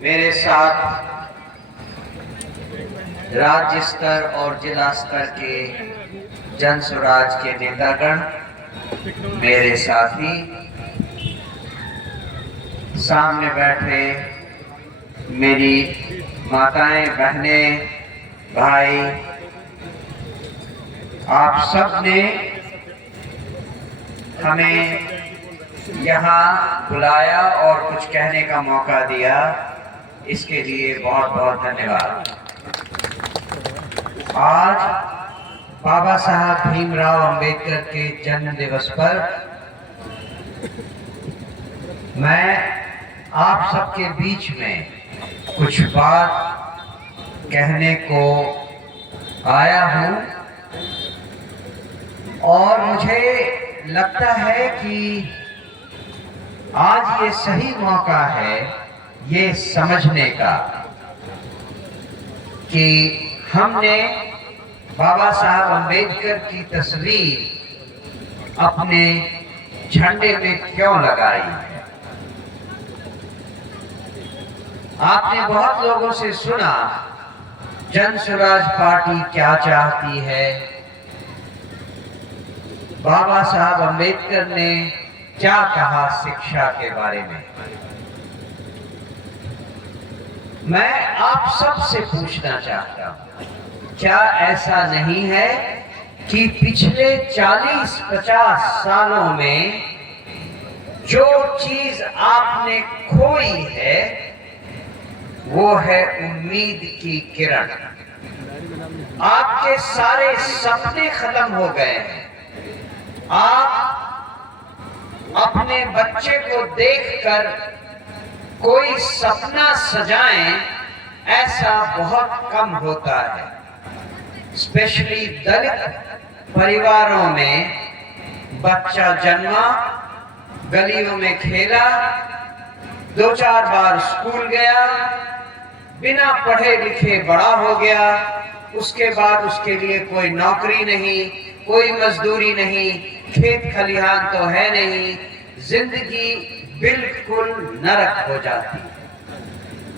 मेरे साथ राज्य स्तर और जिला स्तर के जन स्वराज के नेतागण, मेरे साथी, सामने बैठे मेरी माताएं, बहनें, भाई, आप सब ने हमें यहाँ बुलाया और कुछ कहने का मौका दिया, इसके लिए बहुत बहुत धन्यवाद। आज बाबा साहब भीमराव अंबेडकर के जन्म दिवस पर मैं आप सबके बीच में कुछ बात कहने को आया हूँ और मुझे लगता है कि आज ये सही मौका है ये समझने का कि हमने बाबा साहब अंबेडकर की तस्वीर अपने झंडे में क्यों लगाई है। आपने बहुत लोगों से सुना जन स्वराज पार्टी क्या चाहती है, बाबा साहब अंबेडकर ने क्या कहा शिक्षा के बारे में। मैं आप सब से पूछना चाहता हूं, क्या ऐसा नहीं है कि पिछले 40-50 सालों में जो चीज आपने खोई है वो है उम्मीद की किरण। आपके सारे सपने खत्म हो गए हैं। आप अपने बच्चे को देखकर कोई सपना सजाएं, ऐसा बहुत कम होता है। स्पेशली दलित परिवारों में बच्चा जन्मा, गलियों में खेला, 2-4 बार स्कूल गया, बिना पढ़े लिखे बड़ा हो गया, उसके बाद उसके लिए कोई नौकरी नहीं, कोई मजदूरी नहीं, खेत खलिहान तो है नहीं, जिंदगी बिल्कुल नरक हो जाती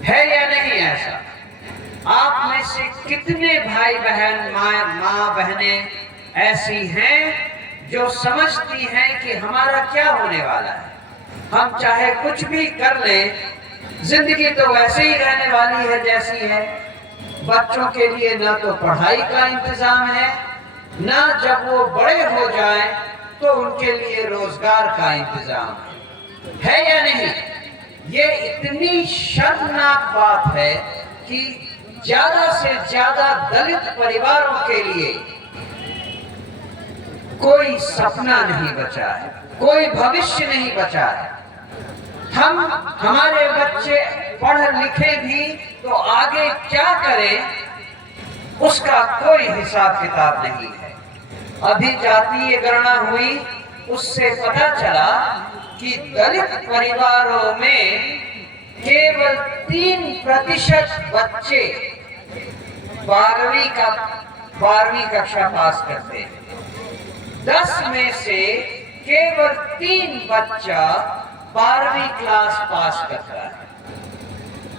है या नहीं ऐसा? आप में से कितने भाई बहन, माँ बहनें ऐसी हैं जो समझती हैं कि हमारा क्या होने वाला है, हम चाहे कुछ भी कर लें, जिंदगी तो वैसे ही रहने वाली है जैसी है। बच्चों के लिए ना तो पढ़ाई का इंतजाम है, ना जब वो बड़े हो जाएं तो उनके लिए रोजगार का इंतजाम है या नहीं? ये इतनी शर्मनाक बात है कि ज्यादा से ज्यादा दलित परिवारों के लिए कोई सपना नहीं बचा है, कोई भविष्य नहीं बचा है। हमारे बच्चे पढ़ लिखे भी तो आगे क्या करें उसका कोई हिसाब किताब नहीं है। अभी जातीय गणना हुई, उससे पता चला कि दलित परिवारों में केवल 3% बच्चे 12वीं कक्षा पास करते हैं। 10 में से केवल 3 बच्चा 12वीं क्लास पास करता है।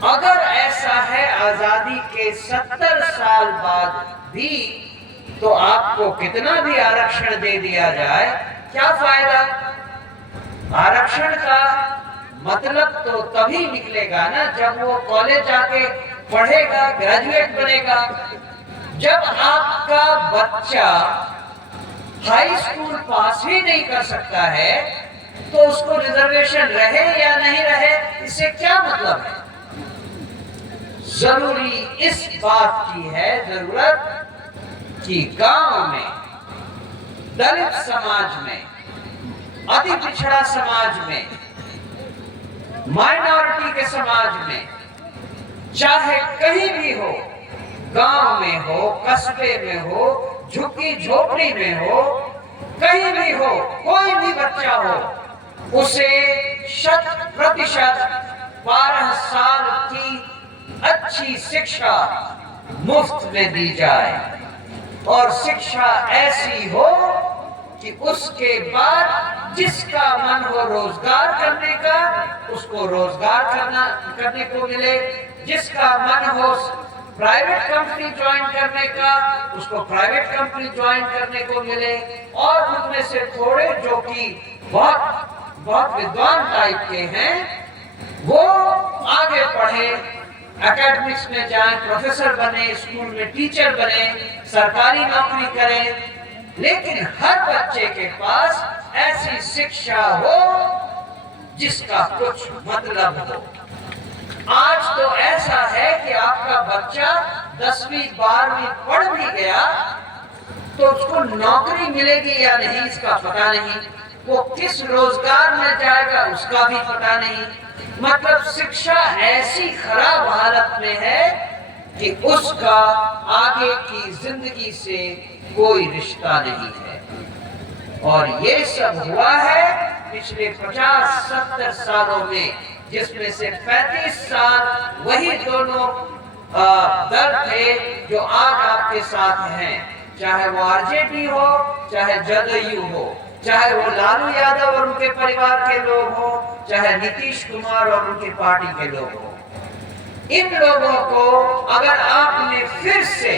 अगर ऐसा है आजादी के 70 साल बाद भी, तो आपको कितना भी आरक्षण दे दिया जाए क्या फायदा? आरक्षण का मतलब तो तभी निकलेगा ना जब वो कॉलेज जाके पढ़ेगा, ग्रेजुएट बनेगा। जब आपका बच्चा हाई स्कूल पास ही नहीं कर सकता है तो उसको रिजर्वेशन रहे या नहीं रहे, इससे क्या मतलब है? जरूरी इस बात की है जरूरत कि गांव में, दलित समाज में, अति पिछड़ा समाज में, माइनॉरिटी के समाज में, चाहे कहीं भी हो, गांव में हो, कस्बे में हो, झुग्गी झोपड़ी में हो, कहीं भी हो, कोई भी बच्चा हो, उसे 100% 12 साल की अच्छी शिक्षा मुफ्त में दी जाए और शिक्षा ऐसी हो कि उसके बाद जिसका मन हो रोजगार करने का उसको रोजगार करने को मिले, जिसका मन हो प्राइवेट कंपनी ज्वाइन करने का उसको प्राइवेट कंपनी ज्वाइन करने को मिले, और उनमें से थोड़े जो कि बहुत विद्वान टाइप के हैं वो आगे पढ़े, एकेडमिक्स में जाएं, प्रोफेसर बने, स्कूल में टीचर बने, सरकारी नौकरी करें, लेकिन हर बच्चे के पास ऐसी शिक्षा हो जिसका कुछ मतलब हो। आज तो ऐसा है कि आपका बच्चा 10वीं 12वीं पढ़ भी गया तो उसको नौकरी मिलेगी या नहीं इसका पता नहीं, वो किस रोजगार में जाएगा उसका भी पता नहीं। मतलब शिक्षा ऐसी खराब हालत में है कि उसका आगे की जिंदगी से कोई रिश्ता नहीं है। और ये सब हुआ है पिछले 50-70 सालों में, जिसमें से 35 साल वही दोनों दल थे जो आज आपके साथ हैं, चाहे वो आरजेडी हो, चाहे जदयू हो, चाहे वो लालू यादव और उनके परिवार के लोग हो, चाहे नीतीश कुमार और उनकी पार्टी के लोग हो। इन लोगों को अगर आपने फिर से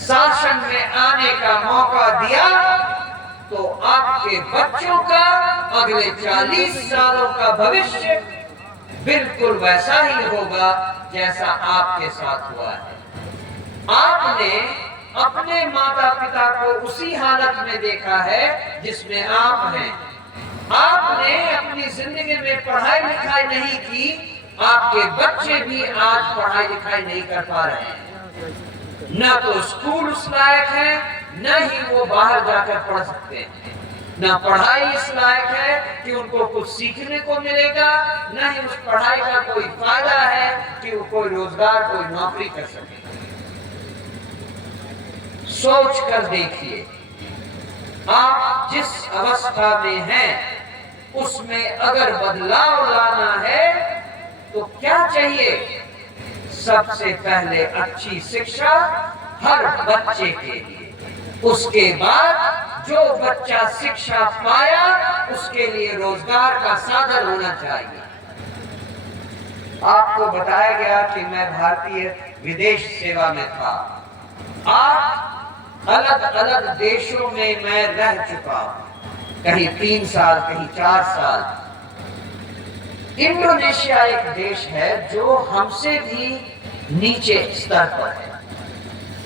शासन में आने का मौका दिया तो आपके बच्चों का अगले 40 सालों का भविष्य बिल्कुल वैसा ही होगा जैसा आपके साथ हुआ है। आपने अपने माता पिता को उसी हालत में देखा है जिसमें आप हैं। आपने अपनी जिंदगी में पढ़ाई लिखाई नहीं की, आपके बच्चे भी आज पढ़ाई लिखाई नहीं कर पा रहे हैं। न तो स्कूल उस लायक है, न ही वो बाहर जाकर पढ़ सकते हैं। न पढ़ाई इस लायक है कि उनको कुछ सीखने को मिलेगा, न ही उस पढ़ाई का कोई फायदा है कि वो कोई रोजगार, कोई नौकरी कर सके। सोच कर देखिए, आप जिस अवस्था में हैं उसमें अगर बदलाव लाना है तो क्या चाहिए? सबसे पहले अच्छी शिक्षा हर बच्चे के लिए, उसके बाद जो बच्चा शिक्षा पाया उसके लिए रोजगार का साधन होना चाहिए। आपको बताया गया कि मैं भारतीय विदेश सेवा में था। आज अलग अलग देशों में मैं रह चुका हूं, कहीं 3 साल, कहीं 4 साल। इंडोनेशिया एक देश है जो हमसे भी नीचे स्तर पर है।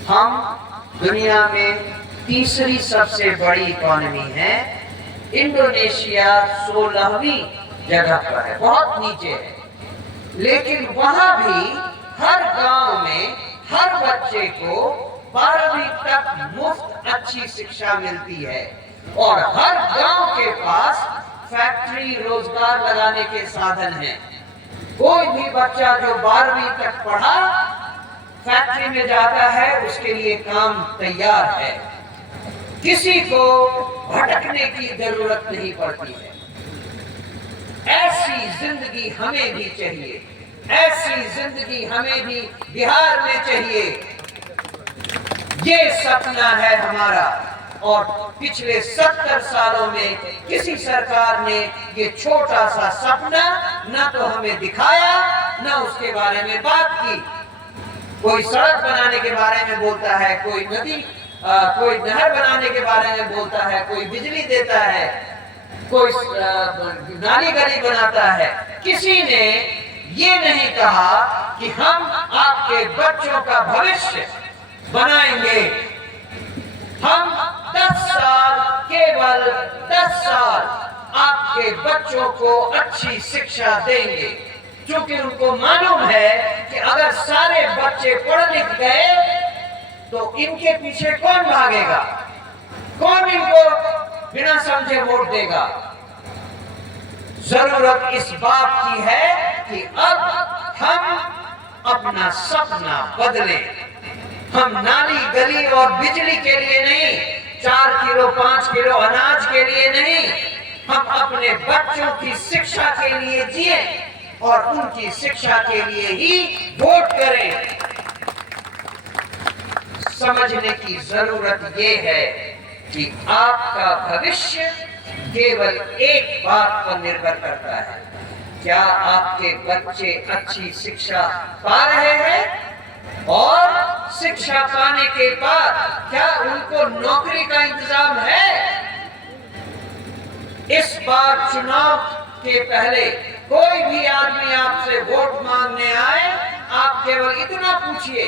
हम दुनिया में तीसरी सबसे बड़ी इकोनॉमी है, इंडोनेशिया 16वीं जगह पर है, बहुत नीचे है। लेकिन वहां भी हर गांव में हर बच्चे को 12वीं तक मुफ्त अच्छी शिक्षा मिलती है, और हर गांव के पास फैक्ट्री, रोजगार लगाने के साधन हैं। कोई भी बच्चा जो 12वीं तक पढ़ा फैक्ट्री में जाता है, उसके लिए काम तैयार है, किसी को भटकने की जरूरत नहीं पड़ती है। ऐसी जिंदगी हमें भी चाहिए, ऐसी जिंदगी हमें भी बिहार में चाहिए। ये सपना है हमारा, और पिछले 70 सालों में किसी सरकार ने ये छोटा सा सपना न तो हमें दिखाया, न उसके बारे में बात की। कोई सड़क बनाने के बारे में बोलता है, कोई नदी, कोई नहर बनाने के बारे में बोलता है, कोई बिजली देता है, कोई नाली गली बनाता है। किसी ने ये नहीं कहा कि हम आपके बच्चों का भविष्य बनाएंगे। हम 10 साल, केवल 10 साल आपके बच्चों को अच्छी शिक्षा देंगे, क्योंकि उनको मालूम है कि अगर सारे बच्चे पढ़ लिख गए तो इनके पीछे कौन भागेगा, कौन इनको बिना समझे वोट देगा। जरूरत इस बात की है कि अब हम अपना सपना बदलें। हम नाली गली और बिजली के लिए नहीं, 4 किलो 5 किलो अनाज के लिए नहीं, हम अपने बच्चों की शिक्षा के लिए जिए और उनकी शिक्षा के लिए ही वोट करें। समझने की जरूरत ये है कि आपका भविष्य केवल एक बात पर निर्भर करता है, क्या आपके बच्चे अच्छी शिक्षा पा रहे हैं और शिक्षा पाने के बाद क्या उनको नौकरी का इंतजाम है। इस बार चुनाव के पहले कोई भी आदमी आपसे वोट मांगने आए, आप केवल इतना पूछिए,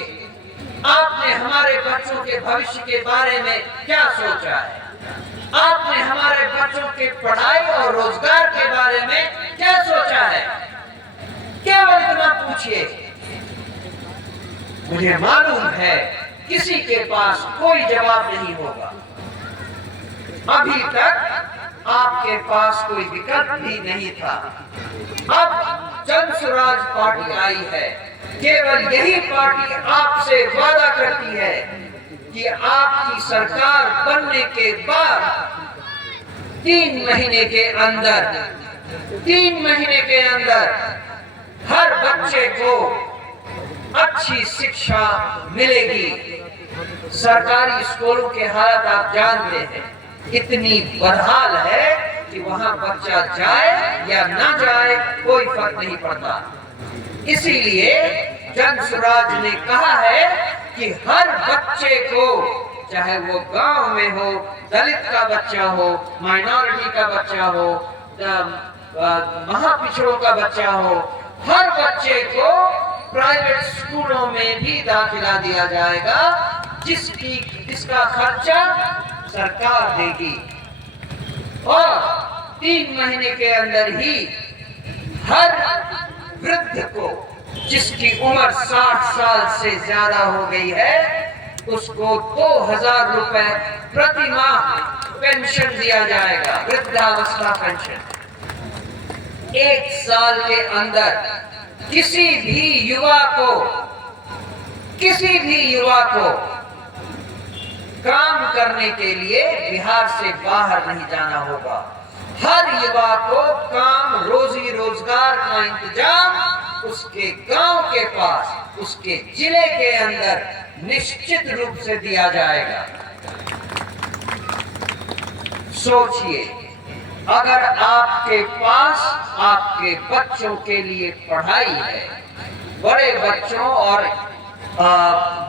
आपने हमारे बच्चों के भविष्य के बारे में क्या सोचा है, आपने हमारे बच्चों के पढ़ाई और रोजगार के बारे में क्या सोचा है, केवल इतना पूछिए। मुझे मालूम है किसी के पास कोई जवाब नहीं होगा। अभी तक आपके पास कोई विकल्प भी नहीं था। अब जन स्वराज पार्टी आई है, केवल यही पार्टी आपसे वादा करती है कि आपकी सरकार बनने के बाद 3 महीने के अंदर हर बच्चे को अच्छी शिक्षा मिलेगी। सरकारी स्कूलों के हालात आप जानते हैं, इतनी बदहाल है कि वहां बच्चा जाए या ना जाए कोई फर्क नहीं पड़ता। इसीलिए जन स्वराज ने कहा है कि हर बच्चे को, चाहे वो गांव में हो, दलित का बच्चा हो, माइनॉरिटी का बच्चा हो, महापिछड़ों का बच्चा हो, हर बच्चे को प्राइवेट स्कूलों में भी दाखिला दिया जाएगा, जिसका खर्चा सरकार देगी। और 3 महीने के अंदर ही हर वृद्ध को, जिसकी उम्र 60 साल से ज्यादा हो गई है, उसको 2000 रुपए प्रति माह पेंशन दिया जाएगा, वृद्धावस्था पेंशन। 1 साल के अंदर किसी भी युवा को काम करने के लिए बिहार से बाहर नहीं जाना होगा। हर युवा को काम, रोजी रोजगार का इंतजाम उसके गांव के पास, उसके जिले के अंदर निश्चित रूप से दिया जाएगा। सोचिए, अगर आपके पास आपके बच्चों के लिए पढ़ाई है, बड़े बच्चों और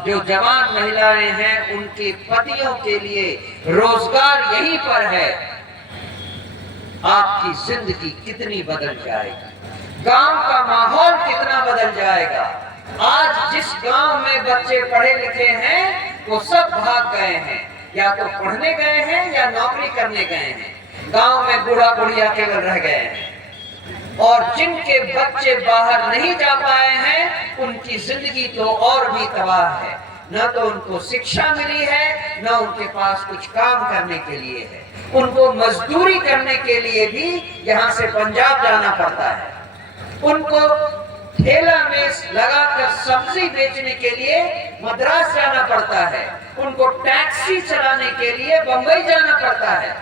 जो जवान महिलाएं हैं उनके पतियों के लिए रोजगार यहीं पर है, आपकी जिंदगी कितनी बदल जाएगी, गांव का माहौल कितना बदल जाएगा। आज जिस गांव में बच्चे पढ़े लिखे हैं वो सब भाग गए हैं, या तो पढ़ने गए हैं या नौकरी करने गए हैं। गांव में बूढ़ा बुढ़िया केवल रह गए हैं, और जिनके बच्चे बाहर नहीं जा पाए हैं उनकी जिंदगी तो और भी तबाह है। न तो उनको शिक्षा मिली है, न उनके पास कुछ काम करने के लिए है। उनको मजदूरी करने के लिए भी यहाँ से पंजाब जाना पड़ता है, उनको ठेला में लगाकर सब्जी बेचने के लिए मद्रास जाना पड़ता है, उनको टैक्सी चलाने के लिए बंबई जाना पड़ता है,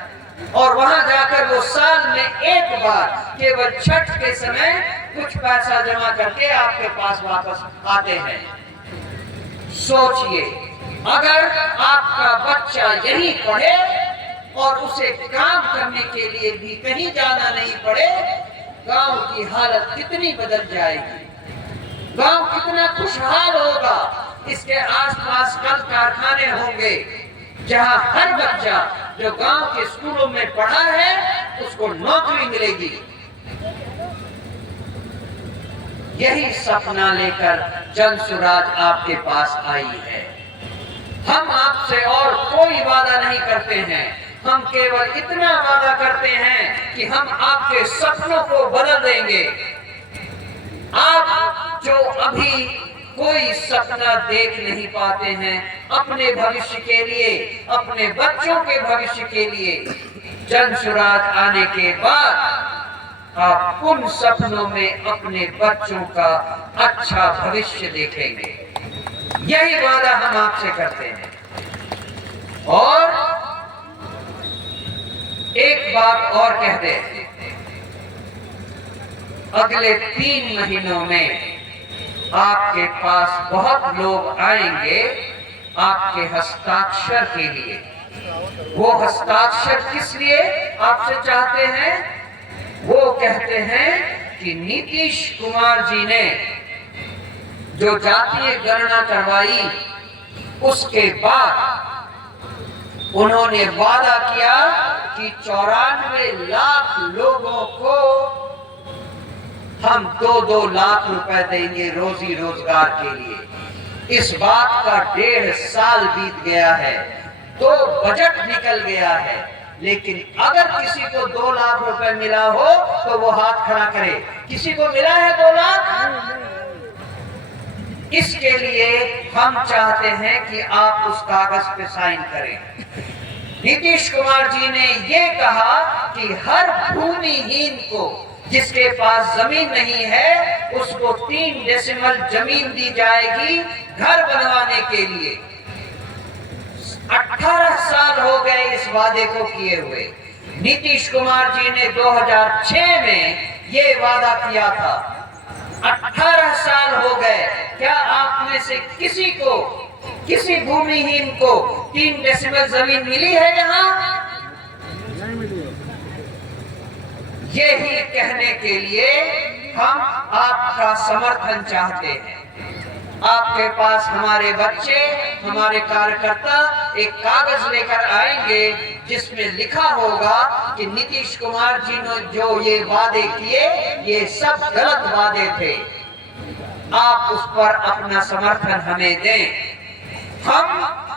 और वहां जाकर वो साल में एक बार केवल छठ के समय कुछ पैसा जमा करके आपके पास वापस आते हैं। सोचिए, अगर आपका बच्चा यहीं पढ़े और उसे काम करने के लिए भी कहीं जाना नहीं पड़े, गांव की हालत कितनी बदल जाएगी, गांव कितना खुशहाल होगा। इसके आसपास कल कारखाने होंगे जहां हर बच्चा जो गांव के स्कूलों में पढ़ा है उसको नौकरी मिलेगी। यही सपना लेकर जन स्वराज आपके पास आई है। हम आपसे और कोई वादा नहीं करते हैं, हम केवल इतना वादा करते हैं कि हम आपके सपनों को बदल देंगे। आप जो अभी कोई सपना देख नहीं पाते हैं अपने भविष्य के लिए, अपने बच्चों के भविष्य के लिए, जन स्वराज आने के बाद आप उन सपनों में अपने बच्चों का अच्छा भविष्य देखेंगे। यही वादा हम आपसे करते हैं। और एक बात और कह दें, अगले 3 महीनों में आपके पास बहुत लोग आएंगे आपके हस्ताक्षर के लिए, वो हस्ताक्षर किस लिए आपसे चाहते हैं? वो कहते हैं कि नीतीश कुमार जी ने जो जातीय गणना करवाई उसके बाद उन्होंने वादा किया कि 94 लाख लोगों को हम 2-2 लाख रुपए देंगे रोजी रोजगार के लिए। इस बात का 1.5 साल बीत गया है, 2 बजट निकल गया है, लेकिन अगर किसी को 2 लाख रुपए मिला हो तो वो हाथ खड़ा करे। किसी को मिला है 2 लाख? इसके लिए हम चाहते हैं कि आप उस कागज पे साइन करें। नीतीश कुमार जी ने ये कहा कि हर भूमिहीन को जिसके पास जमीन नहीं है उसको 3 डेसिमल जमीन दी जाएगी घर बनवाने के लिए। 18 साल हो गए इस वादे को किए हुए। नीतीश कुमार जी ने 2006 में ये वादा किया था। 18 साल हो गए। क्या आप में से किसी को, किसी भूमिहीन को 3 डेसिमल जमीन मिली है यहाँ? नहीं मिली है। यही कहने के लिए हम आपका समर्थन चाहते हैं। आपके पास हमारे बच्चे, हमारे कार्यकर्ता एक कागज लेकर आएंगे जिसमें लिखा होगा कि नीतीश कुमार जी ने जो ये वादे किए ये सब गलत वादे थे। आप उस पर अपना समर्थन हमें दें। हम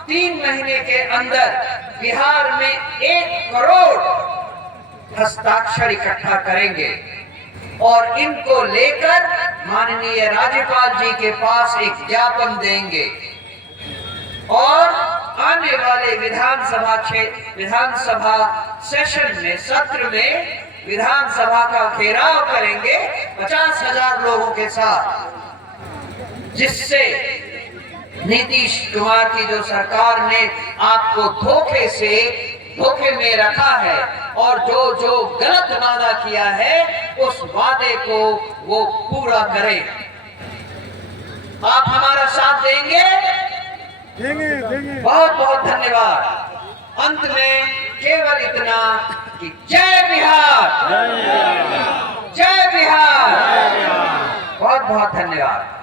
3 महीने के अंदर बिहार में 1 करोड़ हस्ताक्षर इकट्ठा करेंगे और इनको लेकर माननीय राज्यपाल जी के पास एक ज्ञापन देंगे और आने वाले विधानसभा सेशन में, सत्र में विधानसभा का घेराव करेंगे 50,000 लोगों के साथ, जिससे नीतीश कुमार की जो सरकार ने आपको धोखे में रखा है और जो गलत वादा किया है उस वादे को वो पूरा करें। आप हमारा साथ देंगे? देंगे। बहुत बहुत धन्यवाद। अंत में केवल इतना कि जय बिहार, जय बिहार। बहुत बहुत धन्यवाद।